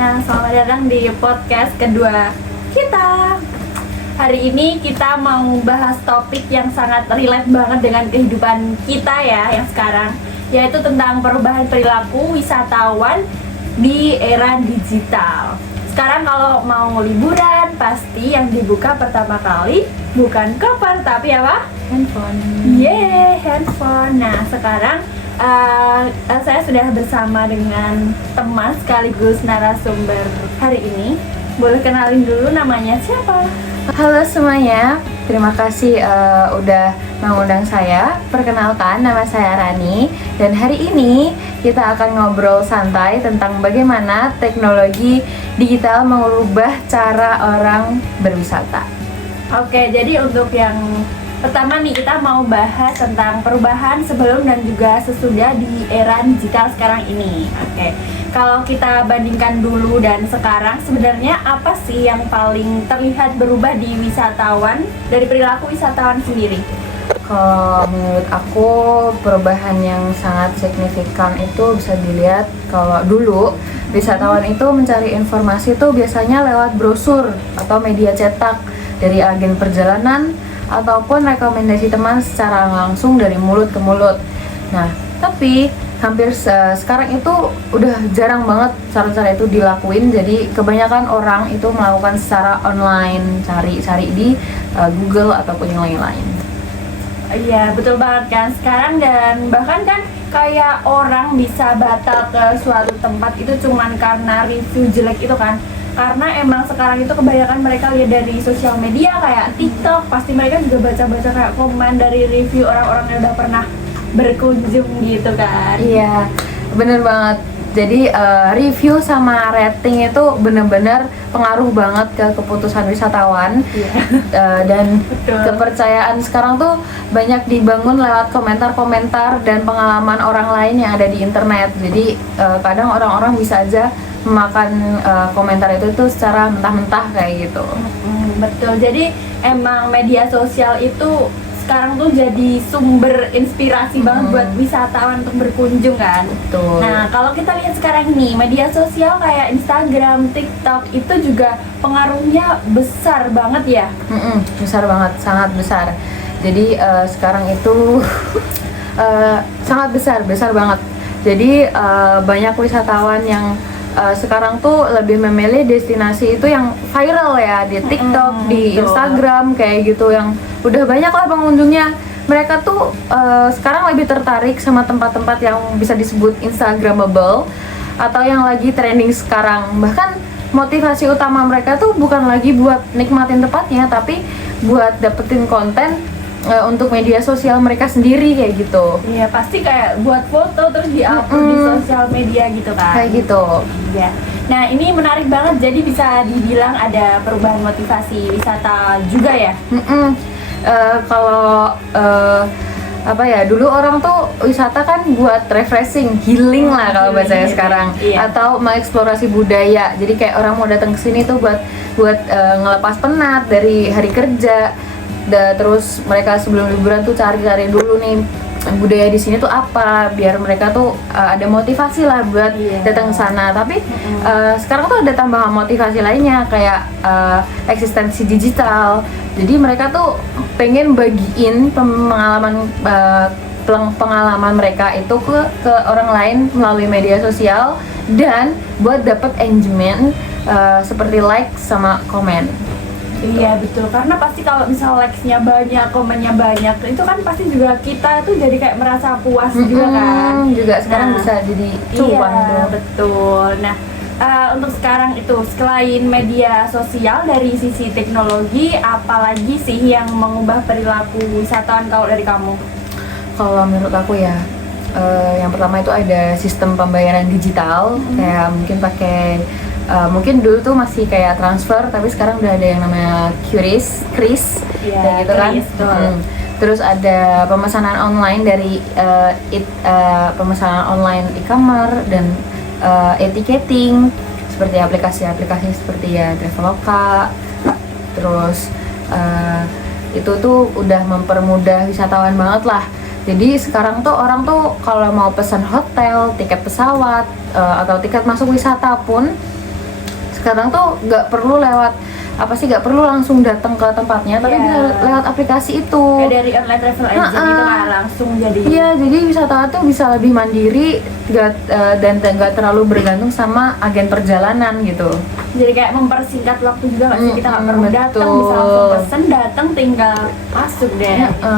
semuanya, selamat datang di podcast kedua kita. Hari ini kita mau bahas topik yang sangat relate banget dengan kehidupan kita ya yang sekarang, yaitu tentang perubahan perilaku wisatawan di era digital. Sekarang kalau mau liburan, pasti yang dibuka pertama kali bukan koper tapi apa? Handphone. Handphone. Nah, sekarang saya sudah bersama dengan teman sekaligus narasumber hari ini. Boleh kenalin dulu namanya siapa? Halo semuanya, terima kasih udah mengundang saya. Perkenalkan, nama saya Rani. Dan hari ini kita akan ngobrol santai tentang bagaimana teknologi digital mengubah cara orang berwisata. Oke, jadi untuk yang pertama nih, kita mau bahas tentang perubahan sebelum dan juga sesudah di era digital sekarang ini. Oke, kalau kita bandingkan dulu dan sekarang, sebenarnya apa sih yang paling terlihat berubah di wisatawan, dari perilaku wisatawan sendiri? Kalau menurut aku, perubahan yang sangat signifikan itu bisa dilihat kalau dulu wisatawan itu mencari informasi itu biasanya lewat brosur atau media cetak dari agen perjalanan ataupun rekomendasi teman secara langsung dari mulut ke mulut. Nah, tapi hampir sekarang itu udah jarang banget cara-cara itu dilakuin. Jadi kebanyakan orang itu melakukan secara online, cari-cari di Google ataupun yang lain-lain. Iya, betul banget kan sekarang, dan bahkan kan kayak orang bisa batal ke suatu tempat itu cuman karena review jelek itu kan. Karena emang sekarang itu kebanyakan mereka lihat dari sosial media kayak TikTok, pasti mereka juga baca-baca kayak komen dari review orang-orang yang udah pernah berkunjung gitu kan. Iya, bener banget. Jadi review sama rating itu bener-bener pengaruh banget ke keputusan wisatawan. Iya. Dan Betul. kepercayaan sekarang tuh banyak dibangun lewat komentar-komentar dan pengalaman orang lain yang ada di internet. Jadi kadang orang-orang bisa aja memakan komentar itu tuh secara mentah-mentah kayak gitu. Betul, jadi emang media sosial itu sekarang tuh jadi sumber inspirasi banget buat wisatawan untuk berkunjung kan. Betul. Nah, kalau kita lihat sekarang nih, media sosial kayak Instagram, TikTok itu juga pengaruhnya besar banget ya. Besar banget, sangat besar. Jadi sekarang itu sangat besar banget. Jadi banyak wisatawan yang sekarang tuh lebih memilih destinasi itu yang viral ya, di TikTok, di betul. Instagram kayak gitu, yang udah banyak lah pengunjungnya. Mereka tuh sekarang lebih tertarik sama tempat-tempat yang bisa disebut Instagramable atau yang lagi trending sekarang. Bahkan motivasi utama mereka tuh bukan lagi buat nikmatin tempatnya, tapi buat dapetin konten untuk media sosial mereka sendiri kayak gitu. Iya, pasti kayak buat foto terus di-upload di sosial media gitu kan. Kayak gitu. Iya. Nah, ini menarik banget, jadi bisa dibilang ada perubahan motivasi wisata juga ya. Kalau apa ya, dulu orang tuh wisata kan buat refreshing, healing lah kalau bahasanya sekarang, Iya. atau mengeksplorasi budaya. Jadi kayak orang mau datang ke sini tuh buat ngelepas penat dari hari kerja. Terus mereka sebelum liburan tuh cari-cari dulu nih budaya di sini tuh apa, biar mereka tuh ada motivasi lah buat datang ke sana. Tapi sekarang tuh ada tambahan motivasi lainnya kayak eksistensi digital. Jadi mereka tuh pengen bagiin pengalaman mereka itu ke orang lain melalui media sosial dan buat dapet engagement seperti like sama komen. Iya betul, karena pasti kalau misal likes-nya banyak, komennya banyak, itu kan pasti juga kita tuh jadi kayak merasa puas juga kan. Juga sekarang bisa jadi cuan iya, tuh. betul. Nah, untuk sekarang itu selain media sosial, dari sisi teknologi, apalagi sih yang mengubah perilaku wisatawan kalau dari kamu? Kalau menurut aku ya, yang pertama itu ada sistem pembayaran digital, kayak mungkin pakai mungkin dulu tuh masih kayak transfer, tapi sekarang udah ada yang namanya kris Iya, kayak gitu kan. kris, betul. Terus ada pemesanan online dari pemesanan online e-commerce dan e-ticketing, seperti aplikasi-aplikasi seperti ya Traveloka. Terus itu tuh udah mempermudah wisatawan banget lah. Jadi sekarang tuh orang tuh kalau mau pesan hotel, tiket pesawat, atau tiket masuk wisata pun Sekarang tuh nggak perlu nggak perlu langsung datang ke tempatnya, tapi Iya. bisa lewat aplikasi itu. Kayak dari online travel agent gitu kan langsung jadi. Iya, jadi wisatawan tuh bisa lebih mandiri dan nggak terlalu bergantung sama agen perjalanan gitu. Jadi kayak mempersingkat waktu juga nggak sih, kita nggak perlu datang, betul. bisa langsung pesen, datang tinggal masuk deh. Gitu.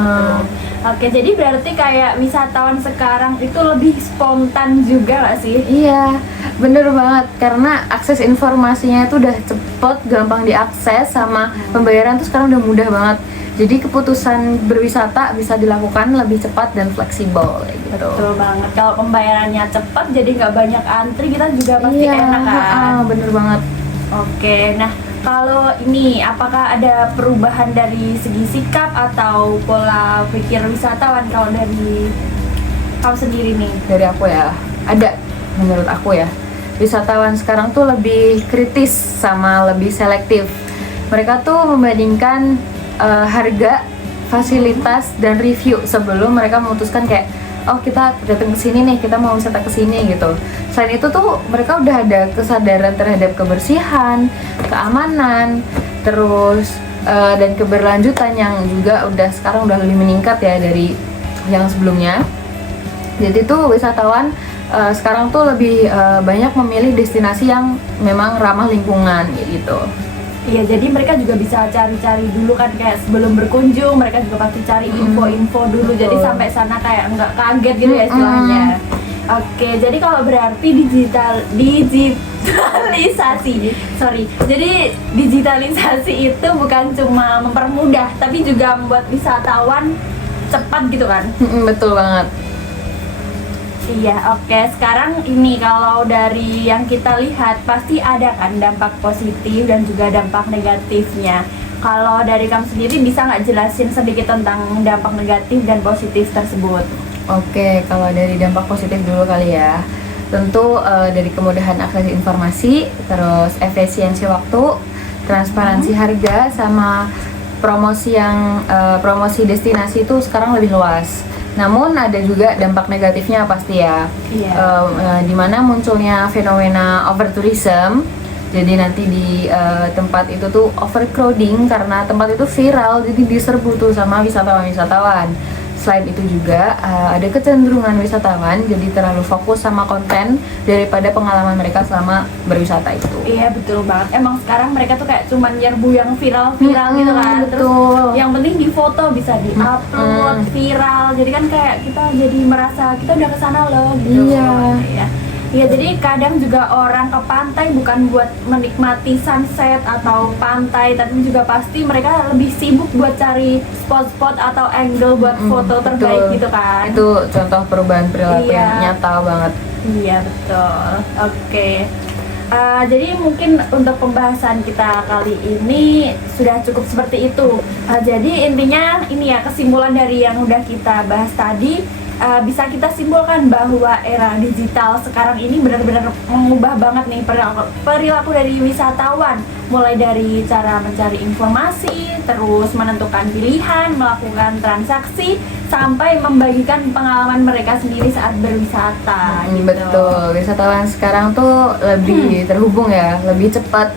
Oke, jadi berarti kayak wisatawan sekarang itu lebih spontan juga nggak sih? Iya, bener banget, karena akses informasinya itu udah cepet, gampang diakses, sama pembayaran tuh sekarang udah mudah banget. Jadi keputusan berwisata bisa dilakukan lebih cepat dan fleksibel kayak gitu. Betul banget. Kalau pembayarannya cepat, jadi nggak banyak antri, kita juga pasti Iya, enak kan. bener banget. Oke, nah kalau ini apakah ada perubahan dari segi sikap atau pola pikir wisatawan kalau dari kamu sendiri nih? Dari aku ya, ada menurut aku ya. Wisatawan sekarang tuh lebih kritis sama lebih selektif. Mereka tuh membandingkan harga, fasilitas, dan review sebelum mereka memutuskan kayak, oh kita datang ke sini nih, kita mau wisata ke sini gitu. Selain itu tuh mereka udah ada kesadaran terhadap kebersihan, keamanan, terus dan keberlanjutan yang juga sekarang udah lebih meningkat ya dari yang sebelumnya. Jadi tuh wisatawan sekarang tuh lebih banyak memilih destinasi yang memang ramah lingkungan gitu. Iya, jadi mereka juga bisa cari-cari dulu kan, kayak sebelum berkunjung mereka juga pasti cari info-info dulu. Jadi sampai sana kayak nggak kaget gitu ya istilahnya. Oke, jadi kalau berarti digitalisasi itu bukan cuma mempermudah, tapi juga membuat wisatawan cepat gitu kan? Betul banget. Iya, oke. Sekarang ini kalau dari yang kita lihat pasti ada kan dampak positif dan juga dampak negatifnya. Kalau dari kamu sendiri bisa nggak jelasin sedikit tentang dampak negatif dan positif tersebut? Oke, kalau dari dampak positif dulu kali ya. Tentu dari kemudahan akses informasi, terus efisiensi waktu, transparansi harga, sama promosi destinasi itu sekarang lebih luas. Namun ada juga dampak negatifnya pasti ya. Iya. Dimana munculnya fenomena overtourism. Jadi nanti di tempat itu tuh overcrowding karena tempat itu viral, jadi diserbu tuh sama wisatawan-wisatawan. Selain itu juga ada kecenderungan wisatawan jadi terlalu fokus sama konten daripada pengalaman mereka selama berwisata itu. Iya, betul banget. Emang sekarang mereka tuh kayak cuman nyerbu yang viral-viral gitu kan. Betul. Terus yang penting di foto bisa di-upload viral. Jadi kan kayak kita jadi merasa kita udah kesana loh gitu. Iya. Iya, jadi kadang juga orang ke pantai bukan buat menikmati sunset atau pantai, tapi juga pasti mereka lebih sibuk buat cari spot-spot atau angle buat foto terbaik betul. gitu kan. Itu contoh perubahan perilaku Iya. yang nyata banget. Iya, betul. Oke. Jadi mungkin untuk pembahasan kita kali ini sudah cukup seperti itu. Jadi intinya ini ya, kesimpulan dari yang udah kita bahas tadi, bisa kita simpulkan bahwa era digital sekarang ini benar-benar mengubah banget nih perilaku dari wisatawan, mulai dari cara mencari informasi, terus menentukan pilihan, melakukan transaksi, sampai membagikan pengalaman mereka sendiri saat berwisata gitu. Betul, wisatawan sekarang tuh lebih terhubung ya, lebih cepat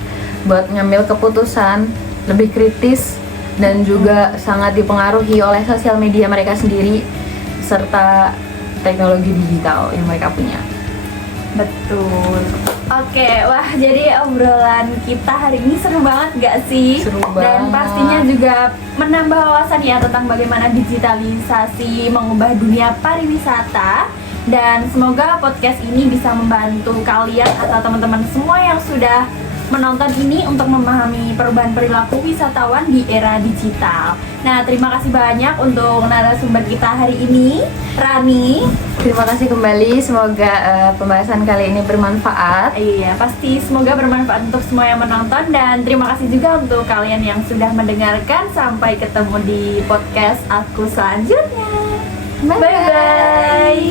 buat ngambil keputusan, lebih kritis, dan juga sangat dipengaruhi oleh sosial media mereka sendiri serta teknologi digital yang mereka punya. Betul. Oke, wah jadi obrolan kita hari ini seru banget gak sih? Seru Dan banget. pastinya juga menambah wawasan ya tentang bagaimana digitalisasi mengubah dunia pariwisata. Dan semoga podcast ini bisa membantu kalian atau teman-teman semua yang sudah menonton ini untuk memahami perubahan perilaku wisatawan di era digital. Nah, terima kasih banyak untuk narasumber kita hari ini, Rani. Terima kasih kembali, semoga pembahasan kali ini bermanfaat. Iya, pasti semoga bermanfaat untuk semua yang menonton, dan terima kasih juga untuk kalian yang sudah mendengarkan. Sampai ketemu di podcast aku selanjutnya. Bye-bye.